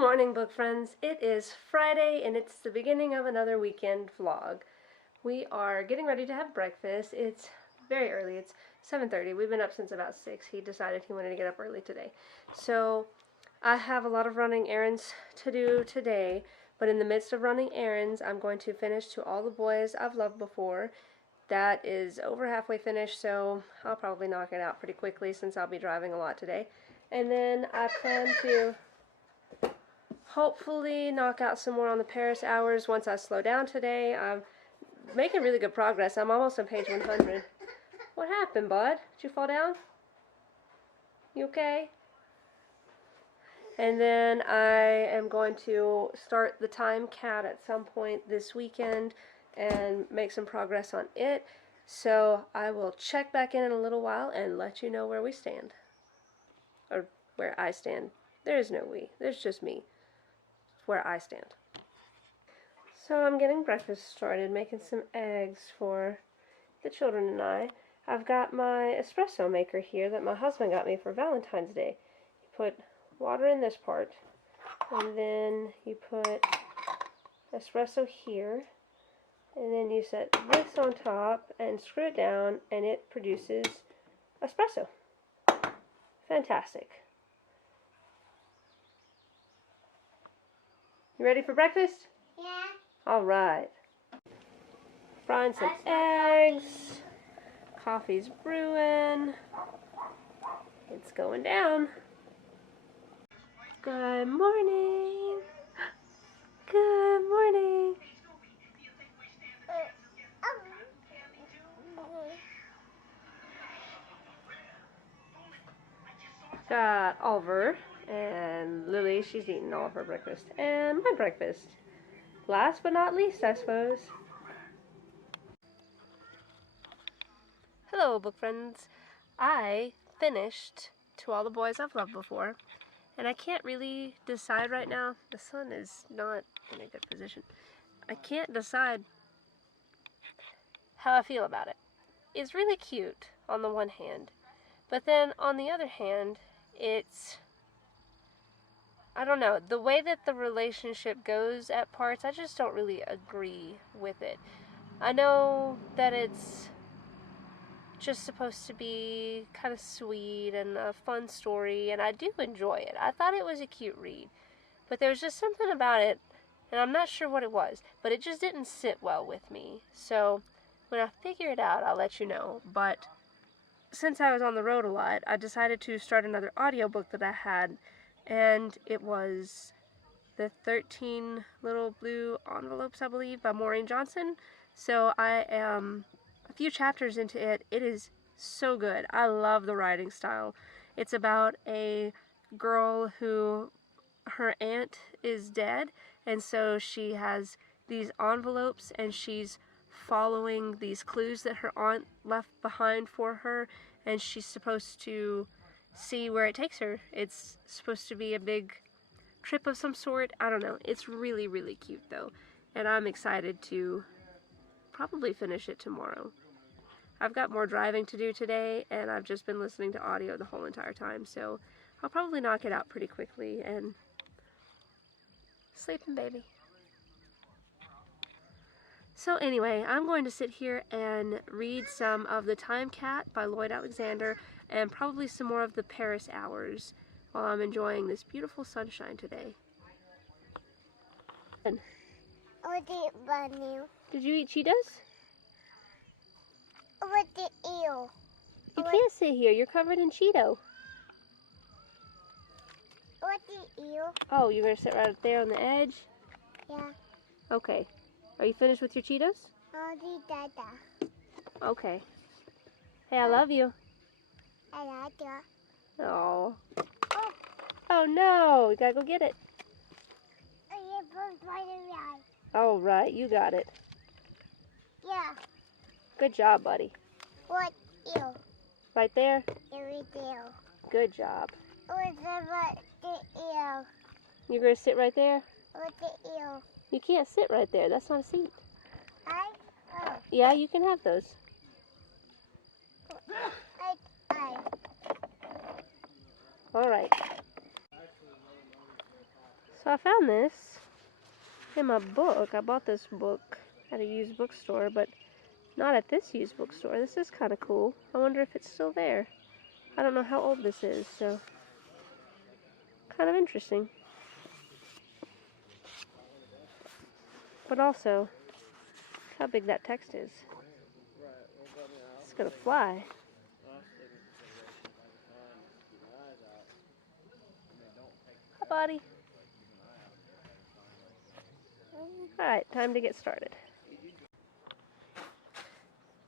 morning, book friends. It is Friday and it's the beginning of another weekend vlog. We are getting ready to have breakfast. It's very early. It's 7:30. We've been up since about 6. He decided he wanted to get up early today. So I have a lot of running errands to do today, but in the midst of running errands, I'm going to finish To All the Boys I've Loved Before. That is over halfway finished, so I'll probably knock it out pretty quickly since I'll be driving a lot today. And then I plan to hopefully knock out some more on the Paris hours once I slow down today. I'm making really good progress. I'm almost on page 100. What happened, bud? Did you fall down? You okay? And then I am going to start the Time Cat at some point this weekend and make some progress on it. So I will check back in a little while and let you know where we stand. Or where I stand. There is no we. There's just me. Where I stand. So I'm getting breakfast started, making some eggs for the children and I. I've got my espresso maker here that my husband got me for Valentine's Day. You put water in this part, and then you put espresso here, and then you set this on top and screw it down, and it produces espresso. Fantastic. You ready for breakfast? Yeah. All right. Frying some eggs. Coffee's brewing. It's going down. Good morning. Good morning. Got Oliver and Lily. She's eating all of her breakfast. And my breakfast. Last but not least, I suppose. Hello, book friends. I finished To All the Boys I've Loved Before, and I can't really decide right now. The sun is not in a good position. I can't decide how I feel about it. It's really cute on the one hand, but then on the other hand, I don't know, the way that the relationship goes at parts, I just don't really agree with it. I know that it's just supposed to be kind of sweet and a fun story, and I do enjoy it. I thought it was a cute read, but there was just something about it, and I'm not sure what it was, but it just didn't sit well with me. So when I figure it out, I'll let you know. But since I was on the road a lot, I decided to start another audiobook that I had, and it was The 13 Little Blue Envelopes, I believe, by Maureen Johnson. So I am a few chapters into it. It is so good. I love the writing style. It's about a girl who, her aunt is dead, and so she has these envelopes and she's following these clues that her aunt left behind for her, and she's supposed to see where it takes her. It's supposed to be a big trip of some sort. I don't know. It's really, really cute though, and I'm excited to probably finish it tomorrow. I've got more driving to do today, and I've just been listening to audio the whole entire time, so I'll probably knock it out pretty quickly and sleeping baby. So anyway, I'm going to sit here and read some of The Time Cat by Lloyd Alexander and probably some more of The Paris Hours while I'm enjoying this beautiful sunshine today. Did you eat Cheetos? What did you? You can't sit here. You're covered in Cheeto. What did you? Oh, you're going to sit right up there on the edge? Yeah. Okay. Are you finished with your Cheetos? Dada. Okay. Hey, I love you. I like you. Oh. Oh. Oh no! We gotta go get it. All right, you got it. Yeah. Good job, buddy. What you? Right there? Every day. Good job. What did you? You're gonna sit right there? What did you? You can't sit right there. That's not a seat. Oh. Yeah, you can have those. All right. So I found this in my book. I bought this book at a used bookstore, but not at this used bookstore. This is kind of cool. I wonder if it's still there. I don't know how old this is, so kind of interesting. But also, how big that text is. It's gonna fly. Hi, buddy. Alright, time to get started.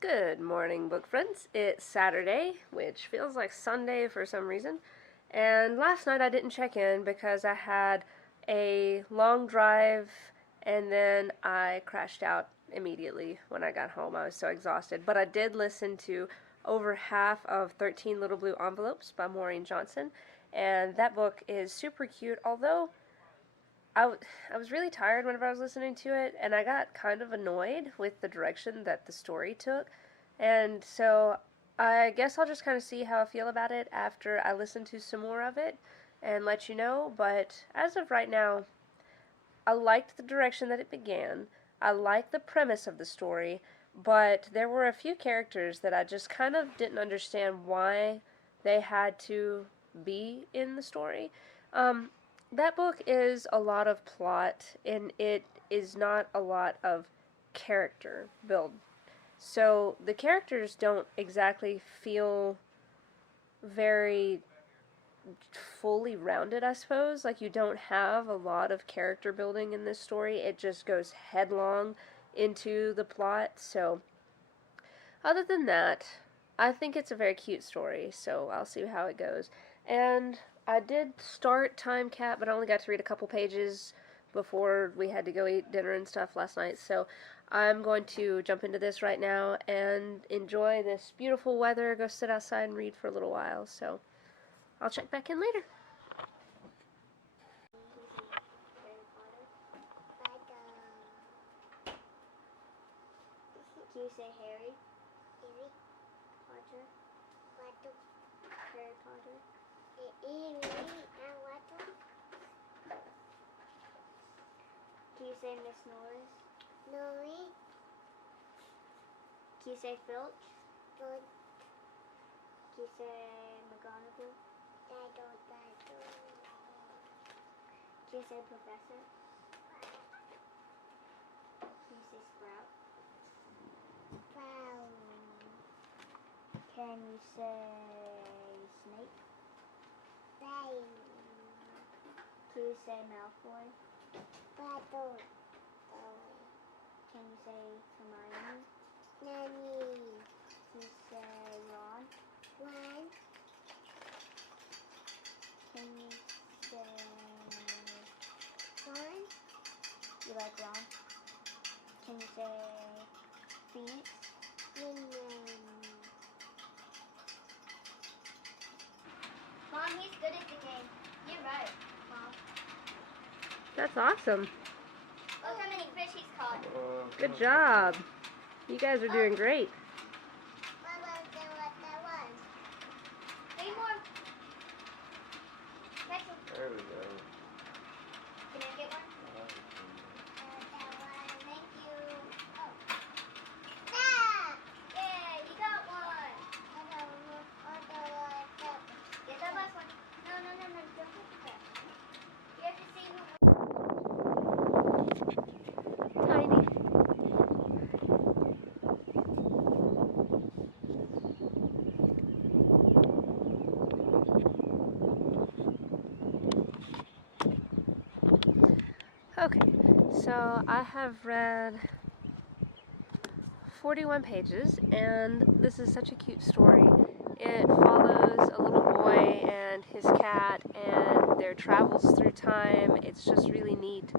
Good morning, book friends. It's Saturday, which feels like Sunday for some reason. And last night I didn't check in because I had a long drive and then I crashed out immediately when I got home. I was so exhausted. But I did listen to over half of 13 Little Blue Envelopes by Maureen Johnson. And that book is super cute, although I was really tired whenever I was listening to it, and I got kind of annoyed with the direction that the story took. And so I guess I'll just kind of see how I feel about it after I listen to some more of it and let you know. But as of right now, I liked the direction that it began. I liked the premise of the story, but there were a few characters that I just kind of didn't understand why they had to be in the story. That book is a lot of plot, and it is not a lot of character build. So the characters don't exactly feel very fully rounded, I suppose. Like, you don't have a lot of character building in this story. It just goes headlong into the plot. So other than that, I think it's a very cute story, so I'll see how it goes. And I did start Time Cat, but I only got to read a couple pages before we had to go eat dinner and stuff last night. So I'm going to jump into this right now and enjoy this beautiful weather, go sit outside and read for a little while. So I'll check back in later. Do you say Harry? Harry Potter. Potter. Harry Potter. Harry and Potter. Do you say Miss Norris? Norris. Do you say Filch? Filch. Do you say McGonagall? Diddle. Do you say Professor? Do you say Sprout? Sprout. Can you say Snape? Snape. Can you say Malfoy? Malfoy. Can you say Hermione? Hermione. Can you say Ron? Ron. Can you say Ron? You like Ron? Can you say Phoenix? Mom, he's good at the game. You're right, Mom. That's awesome. Look how many fish he's caught. Good job. You guys are doing great. What was that one? 3 more. Catch him. There we go. Can I get one? That one. Thank you. Oh. Ah! Yeah, you got one. Get the last one. No. Don't take that. You have to see who. Tiny. Okay, so I have read 41 pages, and this is such a cute story. It follows a little boy and his cat and their travels through time. It's just really neat.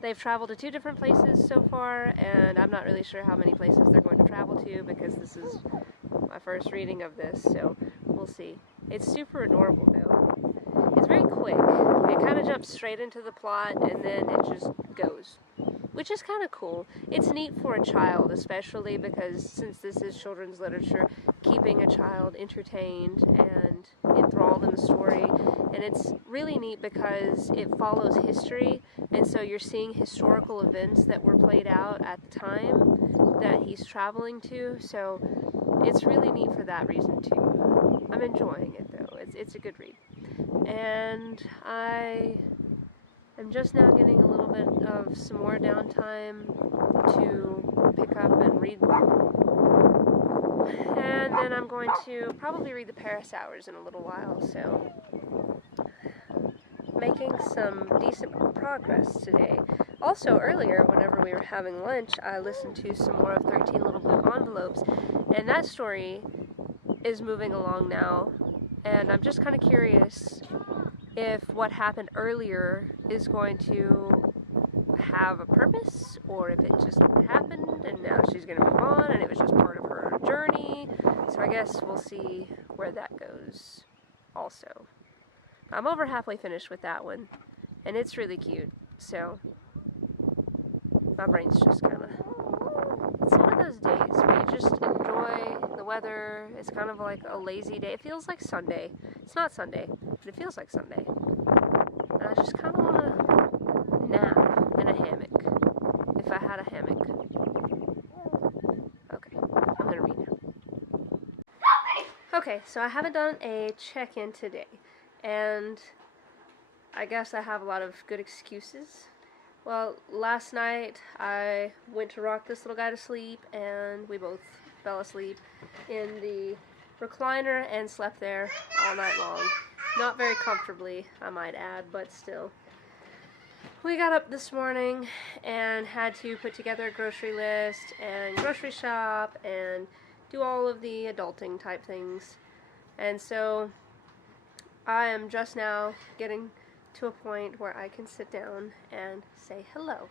They've traveled to 2 different places so far, and I'm not really sure how many places they're going to travel to because this is my first reading of this, so we'll see. It's super adorable though. It's very quick. It kind of jumps straight into the plot and then it just goes. which is kind of cool. It's neat for a child, especially because since this is children's literature, keeping a child entertained and enthralled in the story. And it's really neat because it follows history, and so you're seeing historical events that were played out at the time that he's traveling to. So it's really neat for that reason too. I'm enjoying it though. It's a good read. And I am just now getting a little bit of some more downtime to pick up and read. And then I'm going to probably read the Paris Hours in a little while, so making some decent progress today. Also, earlier, whenever we were having lunch, I listened to some more of 13 Little Blue Envelopes, and that story is moving along now, and I'm just kind of curious if what happened earlier is going to have a purpose, or if it just happened and now she's going to move on and it was just part of her journey. So I guess we'll see where that goes also. I'm over halfway finished with that one, and it's really cute, so my brain's just kind of... It's one of those days where you just enjoy the weather. It's kind of like a lazy day. It feels like Sunday. It's not Sunday, but it feels like Sunday. And I just kind of want to nap in a hammock, if I had a hammock. Okay, I'm going to read now. Okay, so I haven't done a check-in today, and I guess I have a lot of good excuses. Well, last night I went to rock this little guy to sleep, and we both fell asleep in the recliner and slept there all night long. Not very comfortably, I might add, but still. We got up this morning and had to put together a grocery list and grocery shop and do all of the adulting type things. And so I am just now getting to a point where I can sit down and say hello.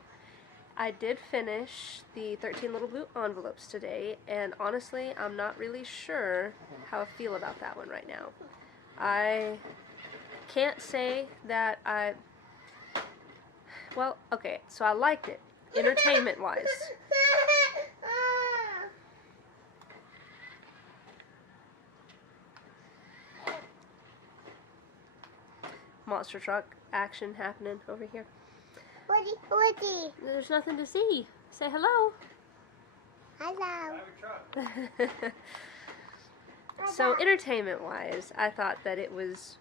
I did finish the 13 Little Blue Envelopes today, and honestly, I'm not really sure how I feel about that one right now. I can't say that well, okay, so I liked it, entertainment-wise. Monster truck action happening over here. Woody. There's nothing to see. Say hello. Hello. So entertainment-wise, I thought that it was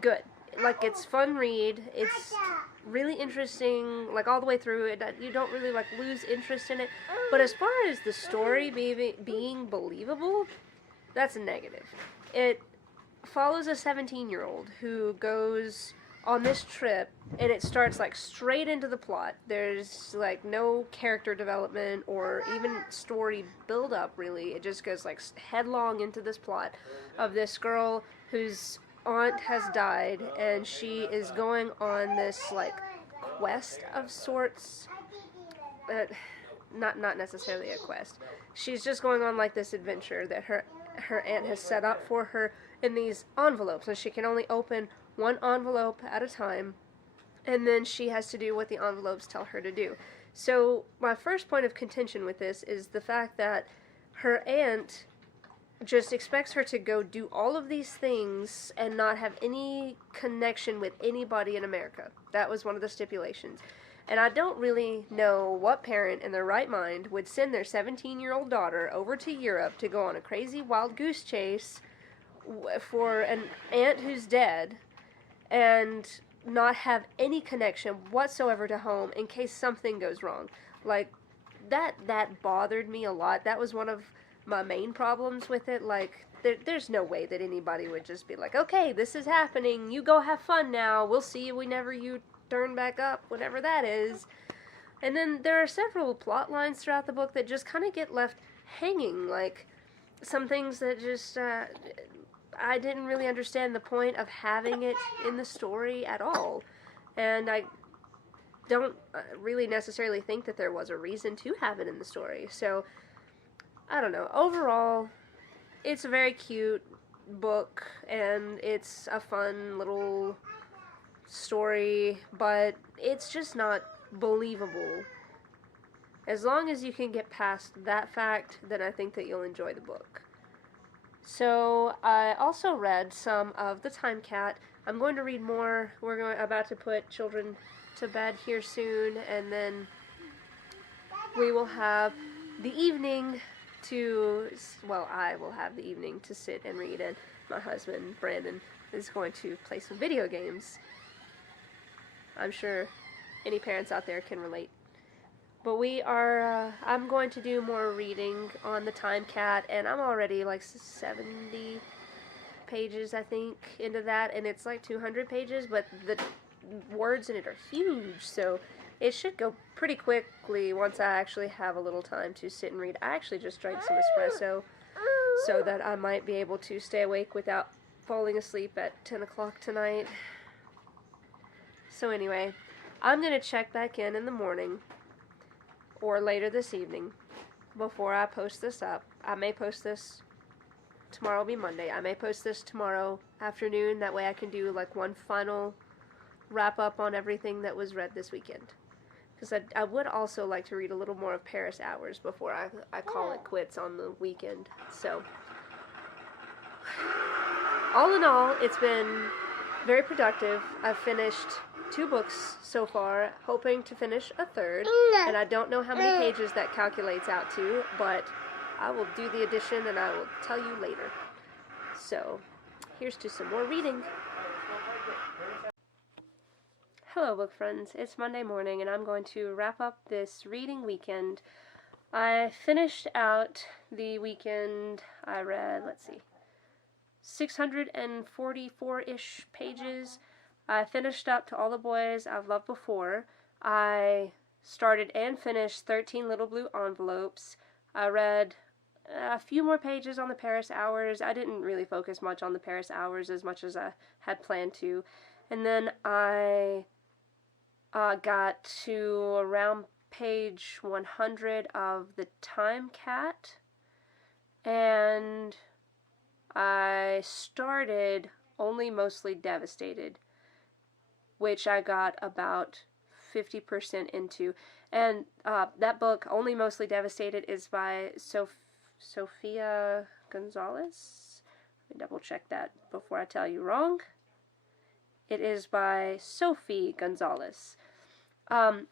good. Like, it's fun read. It's really interesting, like, all the way through it. You don't really, like, lose interest in it. But as far as the story being believable, that's a negative. It follows a 17-year-old who goes on this trip, and it starts like straight into the plot. There's like no character development or even story build up really. It just goes like headlong into this plot of this girl whose aunt has died, and she is going on this like quest of sorts. Not necessarily a quest. She's just going on like this adventure that her aunt has set up for her in these envelopes, and she can only open one envelope at a time, and then she has to do what the envelopes tell her to do. So my first point of contention with this is the fact that her aunt just expects her to go do all of these things and not have any connection with anybody in America. That was one of the stipulations. And I don't really know what parent in their right mind would send their 17-year-old daughter over to Europe to go on a crazy wild goose chase for an aunt who's dead and not have any connection whatsoever to home in case something goes wrong. Like, that bothered me a lot. That was one of my main problems with it. Like, there's no way that anybody would just be like, okay, this is happening, you go have fun now, we'll see you whenever you turn back up, whatever that is. And then there are several plot lines throughout the book that just kind of get left hanging, like some things that just I didn't really understand the point of having it in the story at all, and I don't really necessarily think that there was a reason to have it in the story. So I don't know. Overall, it's a very cute book, and it's a fun little story, but it's just not believable. As long as you can get past that fact, then I think that you'll enjoy the book. So I also read some of The Time Cat. I'm going to read more. We're about to put children to bed here soon, and then we will have the evening to, well, I will have the evening to sit and read, and my husband, Brandon, is going to play some video games. I'm sure any parents out there can relate. But I'm going to do more reading on The Time Cat, and I'm already like 70 pages, I think, into that, and it's like 200 pages, but the words in it are huge, so it should go pretty quickly once I actually have a little time to sit and read. I actually just drank some espresso so that I might be able to stay awake without falling asleep at 10 o'clock tonight. So anyway, I'm going to check back in the morning or later this evening before I post this up. I may post this, tomorrow will be Monday, I may post this tomorrow afternoon, that way I can do like one final wrap up on everything that was read this weekend. Because I would also like to read a little more of Paris Hours before I call it quits on the weekend. So, all in all, it's been very productive. I've finished 2 books so far, hoping to finish a third, and I don't know how many pages that calculates out to, but I will do the addition and I will tell you later. So, here's to some more reading. Hello, book friends. It's Monday morning, and I'm going to wrap up this reading weekend. I finished out the weekend. I read, 644-ish pages. I finished up To All the Boys I've Loved Before. I started and finished 13 Little Blue Envelopes. I read a few more pages on the Paris Hours. I didn't really focus much on the Paris Hours as much as I had planned to. And then I got to around page 100 of The Time Cat, and I started Only Mostly Devastated, which I got about 50% into. And that book, Only Mostly Devastated, is by Sofia Gonzalez. Let me double check that before I tell you wrong. It is by Sophie Gonzalez.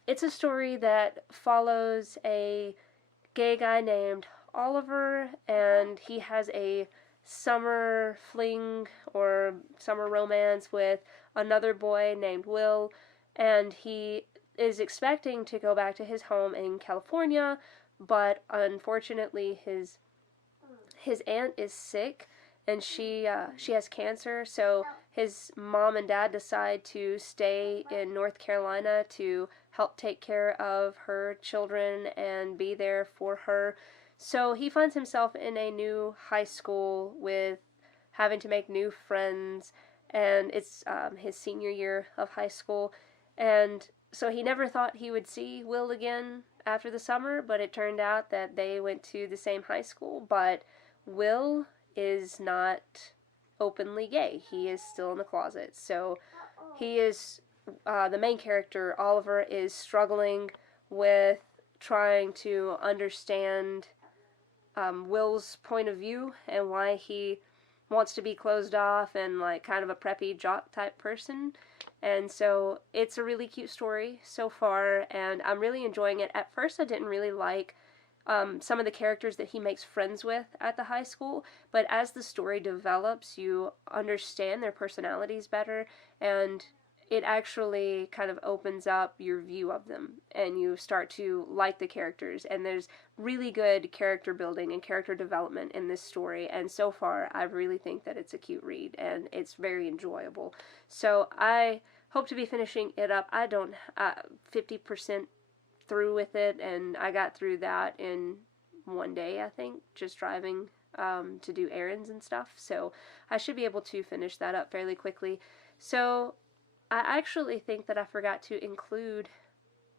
It's a story that follows a gay guy named Oliver, and he has a summer fling or summer romance with another boy named Will, and he is expecting to go back to his home in California, but unfortunately his aunt is sick, and she has cancer, so his mom and dad decide to stay in North Carolina to help take care of her children and be there for her. So he finds himself in a new high school with having to make new friends, and it's his senior year of high school, and so he never thought he would see Will again after the summer, but it turned out that they went to the same high school, but Will is not openly gay. He is still in the closet. So he is, the main character, Oliver, is struggling with trying to understand Will's point of view and why he wants to be closed off and like kind of a preppy jock type person. And so it's a really cute story so far, and I'm really enjoying it. At first I didn't really like some of the characters that he makes friends with at the high school, but as the story develops, you understand their personalities better, and it actually kind of opens up your view of them, and you start to like the characters, and there's really good character building and character development in this story, and so far I really think that it's a cute read, and it's very enjoyable. So I hope to be finishing it up. I don't 50% through with it, and I got through that in one day, I think, just driving to do errands and stuff, so I should be able to finish that up fairly quickly. So I actually think that I forgot to include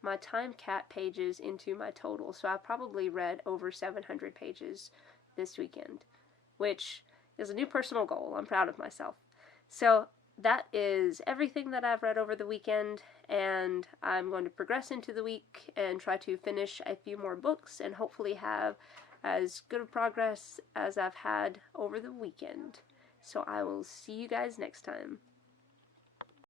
my Time Cat pages into my total, so I probably read over 700 pages this weekend, which is a new personal goal. I'm proud of myself. So that is everything that I've read over the weekend, and I'm going to progress into the week and try to finish a few more books and hopefully have as good of progress as I've had over the weekend. So I will see you guys next time.